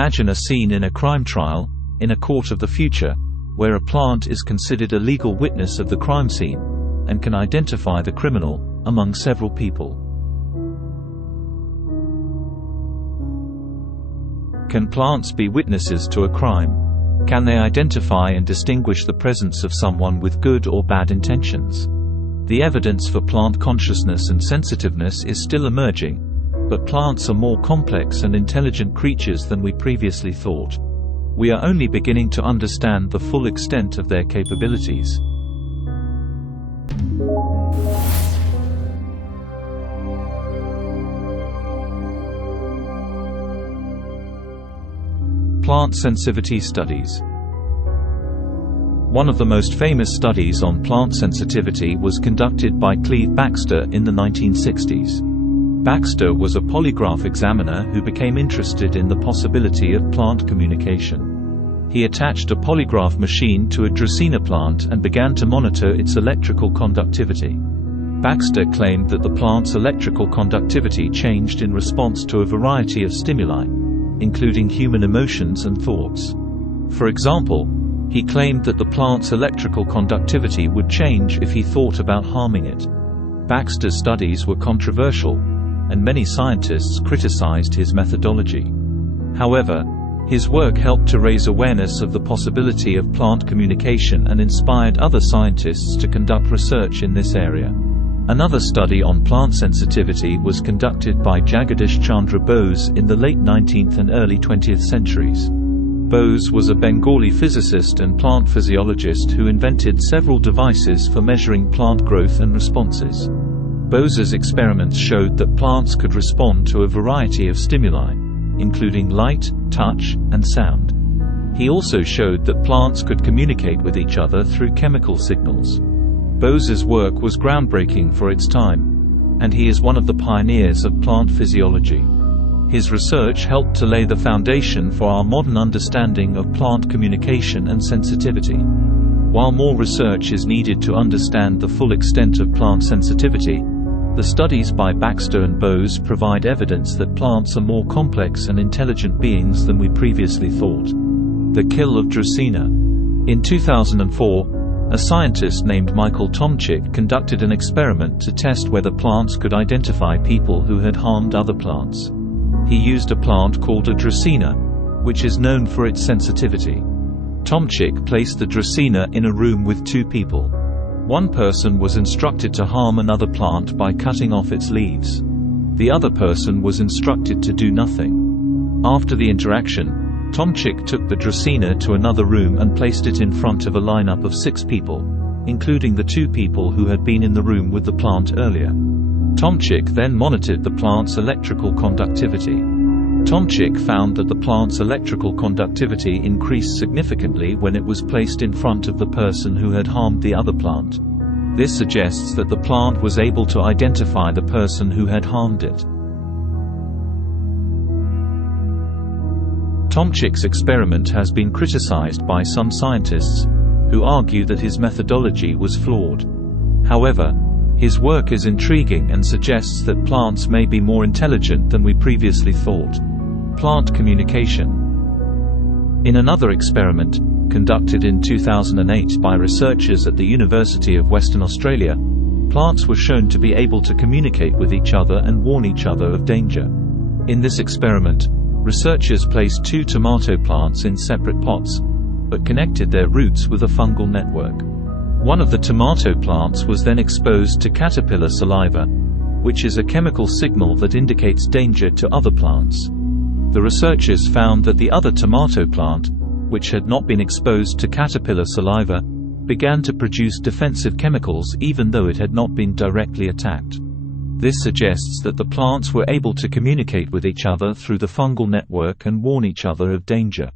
Imagine a scene in a crime trial, in a court of the future, where a plant is considered a legal witness of the crime scene, and can identify the criminal, among several people. Can plants be witnesses to a crime? Can they identify and distinguish the presence of someone with good or bad intentions? The evidence for plant consciousness and sensitiveness is still emerging, but plants are more complex and intelligent creatures than we previously thought. We are only beginning to understand the full extent of their capabilities. Plant sensitivity studies. One of the most famous studies on plant sensitivity was conducted by Cleve Baxter in the 1960s. Baxter was a polygraph examiner who became interested in the possibility of plant communication. He attached a polygraph machine to a Dracaena plant and began to monitor its electrical conductivity. Baxter claimed that the plant's electrical conductivity changed in response to a variety of stimuli, including human emotions and thoughts. For example, he claimed that the plant's electrical conductivity would change if he thought about harming it. Baxter's studies were controversial, and many scientists criticized his methodology. However, his work helped to raise awareness of the possibility of plant communication and inspired other scientists to conduct research in this area. Another study on plant sensitivity was conducted by Jagadish Chandra Bose in the late 19th and early 20th centuries. Bose was a Bengali physicist and plant physiologist who invented several devices for measuring plant growth and responses. Bose's experiments showed that plants could respond to a variety of stimuli, including light, touch, and sound. He also showed that plants could communicate with each other through chemical signals. Bose's work was groundbreaking for its time, and he is one of the pioneers of plant physiology. His research helped to lay the foundation for our modern understanding of plant communication and sensitivity. While more research is needed to understand the full extent of plant sensitivity, the studies by Baxter and Bose provide evidence that plants are more complex and intelligent beings than we previously thought. The Kill of Dracaena. In 2004, a scientist named Michael Tomczyk conducted an experiment to test whether plants could identify people who had harmed other plants. He used a plant called a Dracaena, which is known for its sensitivity. Tomczyk placed the Dracaena in a room with two people. One person was instructed to harm another plant by cutting off its leaves. The other person was instructed to do nothing. After the interaction, Tomczyk took the Dracaena to another room and placed it in front of a lineup of 6 people, including the 2 people who had been in the room with the plant earlier. Tomczyk then monitored the plant's electrical conductivity. Tomczyk found that the plant's electrical conductivity increased significantly when it was placed in front of the person who had harmed the other plant. This suggests that the plant was able to identify the person who had harmed it. Tomczyk's experiment has been criticized by some scientists, who argue that his methodology was flawed. However, his work is intriguing and suggests that plants may be more intelligent than we previously thought. Plant communication. In another experiment, conducted in 2008 by researchers at the University of Western Australia, plants were shown to be able to communicate with each other and warn each other of danger. In this experiment, researchers placed 2 tomato plants in separate pots, but connected their roots with a fungal network. One of the tomato plants was then exposed to caterpillar saliva, which is a chemical signal that indicates danger to other plants. The researchers found that the other tomato plant, which had not been exposed to caterpillar saliva, began to produce defensive chemicals even though it had not been directly attacked. This suggests that the plants were able to communicate with each other through the fungal network and warn each other of danger.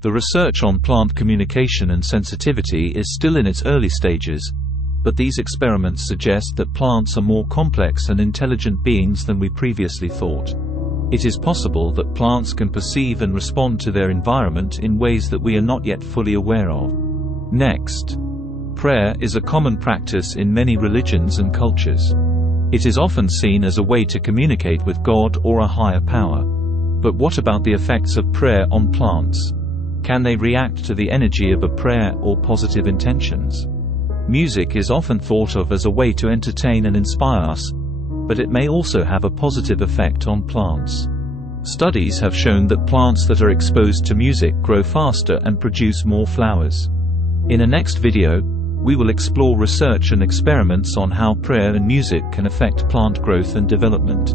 The research on plant communication and sensitivity is still in its early stages, but these experiments suggest that plants are more complex and intelligent beings than we previously thought. It is possible that plants can perceive and respond to their environment in ways that we are not yet fully aware of. Next. Prayer is a common practice in many religions and cultures. It is often seen as a way to communicate with God or a higher power. But what about the effects of prayer on plants? Can they react to the energy of a prayer or positive intentions? Music is often thought of as a way to entertain and inspire us, but it may also have a positive effect on plants. Studies have shown that plants that are exposed to music grow faster and produce more flowers. In a next video, we will explore research and experiments on how prayer and music can affect plant growth and development.